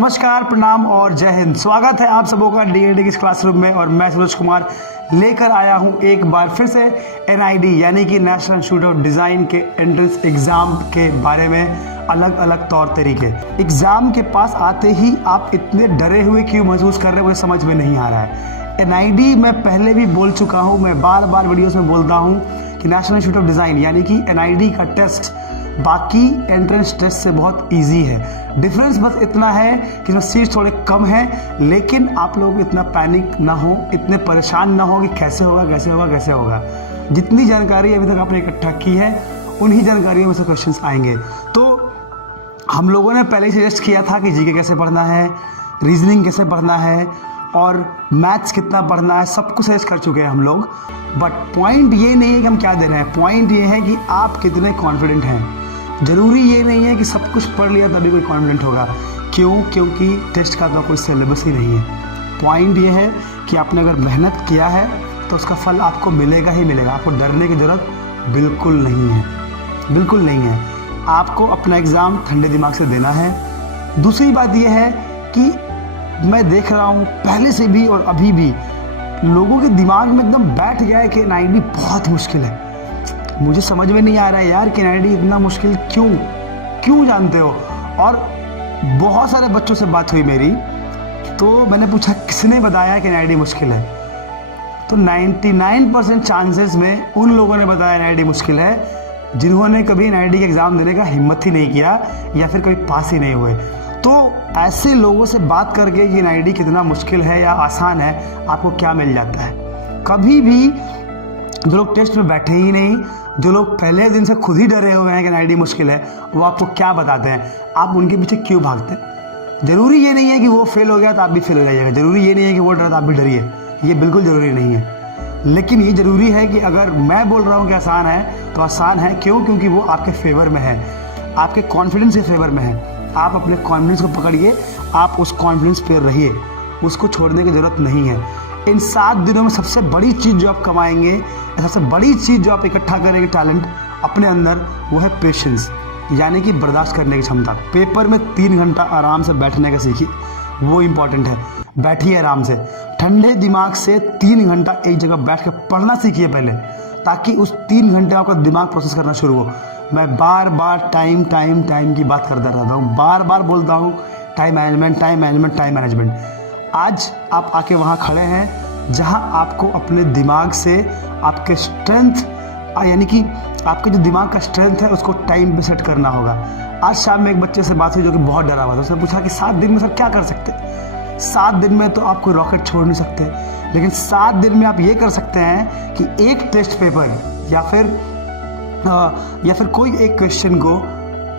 नमस्कार, प्रणाम और जय हिंद। स्वागत है आप सबों का डीएडी की क्लासरूम में और मैं सूरज कुमार लेकर आया हूं एक बार फिर से एनआईडी यानी कि नेशनल इंस्टीट्यूट ऑफ डिज़ाइन के एंट्रेंस एग्ज़ाम के बारे में अलग अलग तौर तरीके। एग्ज़ाम के पास आते ही आप इतने डरे हुए क्यों महसूस कर रहे हैं, मुझे समझ में नहीं आ रहा है। एनआईडी मैं पहले भी बोल चुका हूँ, मैं बार बार वीडियोज़ में बोलता हूँ कि नेशनल इंस्टीट्यूट ऑफ डिज़ाइन यानी कि एनआईडी का टेस्ट बाकी एंट्रेंस टेस्ट से बहुत इजी है। डिफरेंस बस इतना है कि इसमें सीट्स थोड़े कम हैं, लेकिन आप लोग इतना पैनिक ना हो, इतने परेशान ना हो कि कैसे होगा कैसे होगा कैसे होगा। जितनी जानकारी अभी तक आपने इकट्ठा की है उन्हीं जानकारियों में से क्वेश्चंस आएंगे। तो हम लोगों ने पहले ही सजेस्ट किया था कि जीके कैसे पढ़ना है, रीजनिंग कैसे पढ़ना है और मैथ्स कितना पढ़ना है, सब कुछ सजेस्ट कर चुके हैं हम लोग। बट पॉइंट ये नहीं है कि हम क्या दे रहे हैं, पॉइंट ये है कि आप कितने कॉन्फिडेंट हैं। ज़रूरी ये नहीं है कि सब कुछ पढ़ लिया तभी कोई कॉन्फिडेंट होगा। क्यों? क्योंकि टेस्ट का तो कोई सिलेबस ही नहीं है। पॉइंट ये है कि आपने अगर मेहनत किया है तो उसका फल आपको मिलेगा ही मिलेगा। आपको डरने की ज़रूरत बिल्कुल नहीं है, बिल्कुल नहीं है। आपको अपना एग्ज़ाम ठंडे दिमाग से देना है। दूसरी बात यह है कि मैं देख रहा हूँ पहले से भी और अभी भी लोगों के दिमाग में एकदम बैठ गया है कि एनआईडी बहुत मुश्किल है। मुझे समझ में नहीं आ रहा है यार कि एनआईडी इतना मुश्किल क्यों जानते हो। और बहुत सारे बच्चों से बात हुई मेरी, तो मैंने पूछा किसने बताया कि एनआईडी मुश्किल है, तो 99% चांसेस में उन लोगों ने बताया एनआईडी मुश्किल है जिन्होंने कभी एनआईडी का एग्ज़ाम देने का हिम्मत ही नहीं किया या फिर कभी पास ही नहीं हुए। तो ऐसे लोगों से बात करके कि एनआईडी कितना मुश्किल है या आसान है, आपको क्या मिल जाता है? कभी भी जो लोग टेस्ट में बैठे ही नहीं, जो लोग पहले दिन से खुद ही डरे हुए हैं कि एनआईडी मुश्किल है, वो आपको क्या बताते हैं? आप उनके पीछे क्यों भागते हैं? ज़रूरी ये नहीं है कि वो फेल हो गया तो आप भी फेल हो जाइएगा। ज़रूरी ये नहीं है कि वो डरा तो आप भी डरिए, ये बिल्कुल ज़रूरी नहीं है। लेकिन ये ज़रूरी है कि अगर मैं बोल रहा हूँ कि आसान है तो आसान है। क्यों? क्योंकि वो आपके फेवर में है, आपके कॉन्फिडेंस के फेवर में है। आप अपने कॉन्फिडेंस को पकड़िए, आप उस कॉन्फिडेंस पे रहिए, उसको छोड़ने की ज़रूरत नहीं है। इन 7 दिनों में सबसे बड़ी चीज़ जो आप कमाएंगे, सबसे बड़ी चीज़ जो आप इकट्ठा करेंगे टैलेंट अपने अंदर, वो है पेशेंस यानी कि बर्दाश्त करने की क्षमता। पेपर में 3 घंटा आराम से बैठने का सीखिए, वो इम्पॉर्टेंट है। बैठिए आराम से, ठंडे दिमाग से 3 घंटा एक जगह बैठ कर पढ़ना सीखिए पहले, ताकि उस 3 घंटे आपका दिमाग प्रोसेस करना शुरू हो। मैं बार बार टाइम की बात करता रहता हूँ, बार बार बोलता हूँ टाइम मैनेजमेंट। आज आप आके वहाँ खड़े हैं जहाँ आपको अपने दिमाग से आपके स्ट्रेंथ यानी कि आपके जो दिमाग का स्ट्रेंथ है उसको टाइम पे सेट करना होगा। आज शाम में एक बच्चे से बात हुई जो कि बहुत डरा हुआ था। उसने पूछा कि 7 दिन में सर क्या कर सकते हैं? 7 दिन में तो आप कोई रॉकेट छोड़ नहीं सकते, लेकिन 7 दिन में आप ये कर सकते हैं कि एक टेस्ट पेपर या फिर कोई एक क्वेश्चन को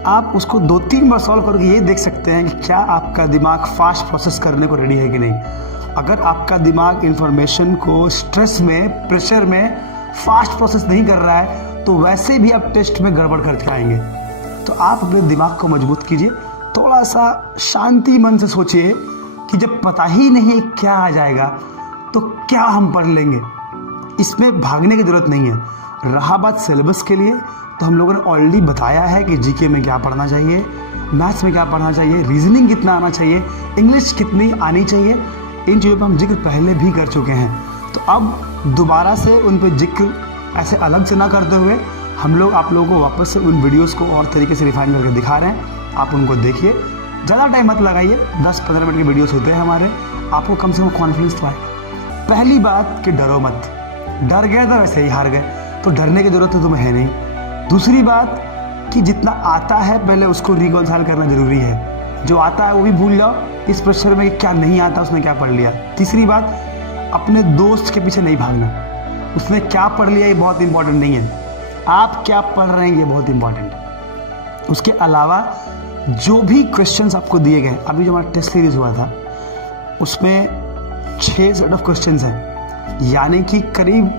आप उसको 2-3 बार सॉल्व करके ये देख सकते हैं कि क्या आपका दिमाग फास्ट प्रोसेस करने को रेडी है कि नहीं। अगर आपका दिमाग इंफॉर्मेशन को स्ट्रेस में, प्रेशर में फास्ट प्रोसेस नहीं कर रहा है तो वैसे भी आप टेस्ट में गड़बड़ करके आएंगे। तो आप अपने दिमाग को मजबूत कीजिए, थोड़ा सा शांति मन से सोचिए कि जब पता ही नहीं क्या आ जाएगा तो क्या हम पढ़ लेंगे। इसमें भागने की ज़रूरत नहीं है। रहा बात सिलेबस के लिए, तो हम लोगों ने ऑलरेडी बताया है कि जीके में क्या पढ़ना चाहिए, मैथ्स में क्या पढ़ना चाहिए, रीजनिंग कितना आना चाहिए, इंग्लिश कितनी आनी चाहिए। इन चीज़ों पर हम जिक्र पहले भी कर चुके हैं। तो अब दोबारा से उन पर जिक्र ऐसे अलग से ना करते हुए हम लोग आप लोगों को वापस से उन वीडियोज़ को और तरीके से रिफाइन करके दिखा रहे हैं। आप उनको देखिए, ज़्यादा टाइम मत लगाइए, 10-15 मिनट के वीडियोज़ होते हैं हमारे। आपको कम से कम कॉन्फिडेंस तो आएगा। पहली बात कि डरो मत, डर गए तो वैसे ही हार गए, तो डरने की ज़रूरत तो तुम्हें है नहीं। दूसरी बात कि जितना आता है पहले उसको रिकॉन्साइल करना ज़रूरी है। जो आता है वो भी भूल जाओ इस प्रेशर में कि क्या नहीं आता, उसने क्या पढ़ लिया। तीसरी बात, अपने दोस्त के पीछे नहीं भागना, उसने क्या पढ़ लिया ये बहुत इंपॉर्टेंट नहीं है, आप क्या पढ़ रहे हैं ये बहुत इंपॉर्टेंट है। उसके अलावा जो भी क्वेश्चंस आपको दिए गए, अभी जो हमारा टेस्ट सीरीज हुआ था उसमें 6 सेट ऑफ क्वेश्चंस हैं, यानी कि करीब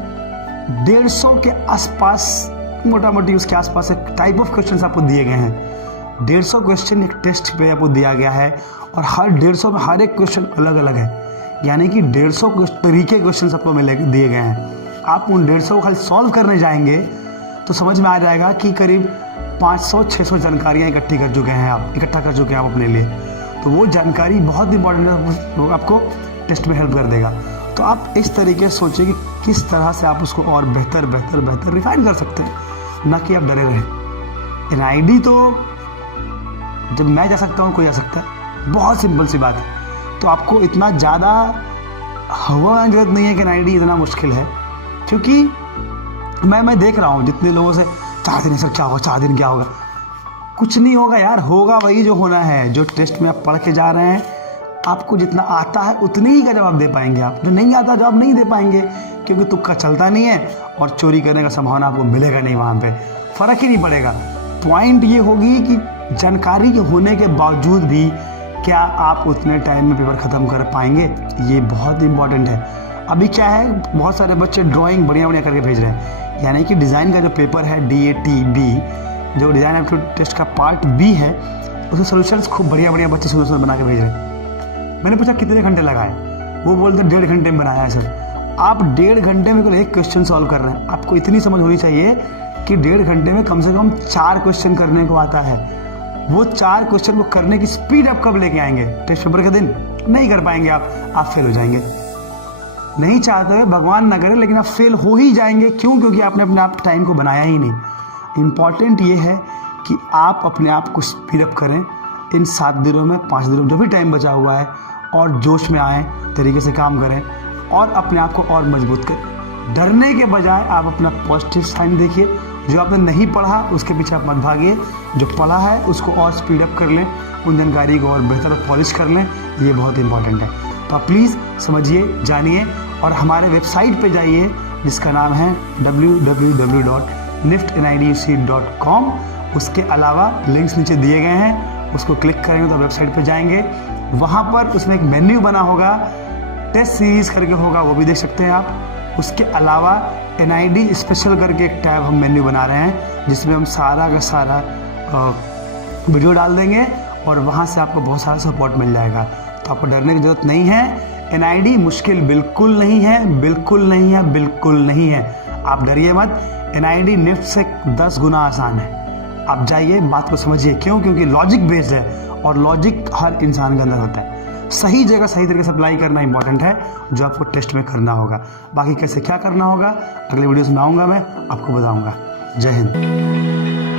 150 के आसपास, मोटा मोटी उसके आसपास एक टाइप ऑफ क्वेश्चंस आपको दिए गए हैं। 150 क्वेश्चन एक टेस्ट पे आपको दिया गया है और हर 150 में हर एक क्वेश्चन अलग अलग है, यानी कि 150 तरीके क्वेश्चन आपको दिए गए हैं। आप उन 150 को खाली सॉल्व करने जाएंगे तो समझ में आ जाएगा कि करीब 500-600 जानकारियाँ इकट्ठा कर चुके हैं आप अपने लिए। तो वो जानकारी बहुत इंपॉर्टेंट है, वो आपको टेस्ट में हेल्प कर देगा। तो आप इस तरीके से सोचिए कि किस तरह से आप उसको और बेहतर बेहतर बेहतर रिफाइन कर सकते हैं, ना कि आप डरे रहें। NID तो जब मैं जा सकता हूँ कोई जा सकता है, बहुत सिंपल सी बात है। तो आपको इतना ज़्यादा हवा की जरूरत नहीं है कि NID इतना मुश्किल है, क्योंकि मैं देख रहा हूँ जितने लोगों से 4 दिन सर क्या होगा, 4 दिन क्या होगा, कुछ नहीं होगा यार, होगा वही जो होना है। जो टेस्ट में आप पढ़ के जा रहे हैं, आपको जितना आता है उतने ही का जवाब दे पाएंगे आप, जो नहीं आता जवाब नहीं दे पाएंगे, क्योंकि तुक्का चलता नहीं है और चोरी करने का संभावना आपको मिलेगा नहीं, वहाँ पे फ़र्क ही नहीं पड़ेगा। पॉइंट ये होगी कि जानकारी के होने के बावजूद भी क्या आप उतने टाइम में पेपर ख़त्म कर पाएंगे, ये बहुत इंपॉर्टेंट है। अभी क्या है, बहुत सारे बच्चे ड्राइंग बढ़िया बढ़िया करके भेज रहे हैं, यानी कि डिज़ाइन का जो पेपर है DATB, जो डिज़ाइन एप्टीट्यूड टेस्ट का पार्ट B है, उसके सोल्यूशंस खूब बढ़िया बढ़िया बच्चे सोल्यूशन बना के भेज रहे हैं। मैंने पूछा कितने घंटे लगाए, वो बोलते 1.5 घंटे में बनाया है सर। आप 1.5 घंटे में केवल एक क्वेश्चन सॉल्व कर रहे हैं, आपको इतनी समझ होनी चाहिए कि 1.5 घंटे में कम से कम 4 क्वेश्चन करने को आता है। वो 4 क्वेश्चन को करने की स्पीड आप कब लेके आएंगे, टेस्ट पेपर के दिन नहीं कर पाएंगे आप फेल हो जाएंगे। नहीं चाहते हुए भगवान न करे, लेकिन आप फेल हो ही जाएंगे। क्यों? क्योंकि आपने अपने आप टाइम को बनाया ही नहीं। इम्पॉर्टेंट ये है कि आप अपने आप को स्पीडअप करें इन 7 दिनों में, 5 दिनों में, जो भी टाइम बचा हुआ है, और जोश में आएँ, तरीके से काम करें और अपने आप को और मजबूत करें। डरने के बजाय आप अपना पॉजिटिव साइन देखिए। जो आपने नहीं पढ़ा उसके पीछे आप मत भागिए, जो पढ़ा है उसको और स्पीडअप कर लें, उन जानकारी को और बेहतर पॉलिश कर लें, ये बहुत इंपॉर्टेंट है। तो आप प्लीज़ समझिए, जानिए और हमारे वेबसाइट पे जाइए जिसका नाम है www.niftniduc.com। उसके अलावा लिंक्स नीचे दिए गए हैं, उसको क्लिक करेंगे तो वेबसाइट पे जाएंगे। वहाँ पर उसमें एक मेन्यू बना होगा, टेस्ट सीरीज़ करके होगा, वो भी देख सकते हैं आप। उसके अलावा NID स्पेशल करके एक टैब हम मेन्यू बना रहे हैं, जिसमें हम सारा का सारा वीडियो डाल देंगे और वहाँ से आपको बहुत सारा सपोर्ट मिल जाएगा। तो आपको डरने की ज़रूरत नहीं है। NID मुश्किल बिल्कुल नहीं है, बिल्कुल नहीं है, बिल्कुल नहीं है। आप डरिए मत, NID निफ्ट से 10 गुना आसान है। आप जाइए, बात को समझिए। क्यों? क्योंकि लॉजिक बेस्ड है और लॉजिक हर इंसान के अंदर होता है। सही जगह सही तरीके से अप्लाई करना इंपॉर्टेंट है, जो आपको टेस्ट में करना होगा। बाकी कैसे क्या करना होगा अगले वीडियोस में आऊँगा, मैं आपको बताऊँगा। जय हिंद।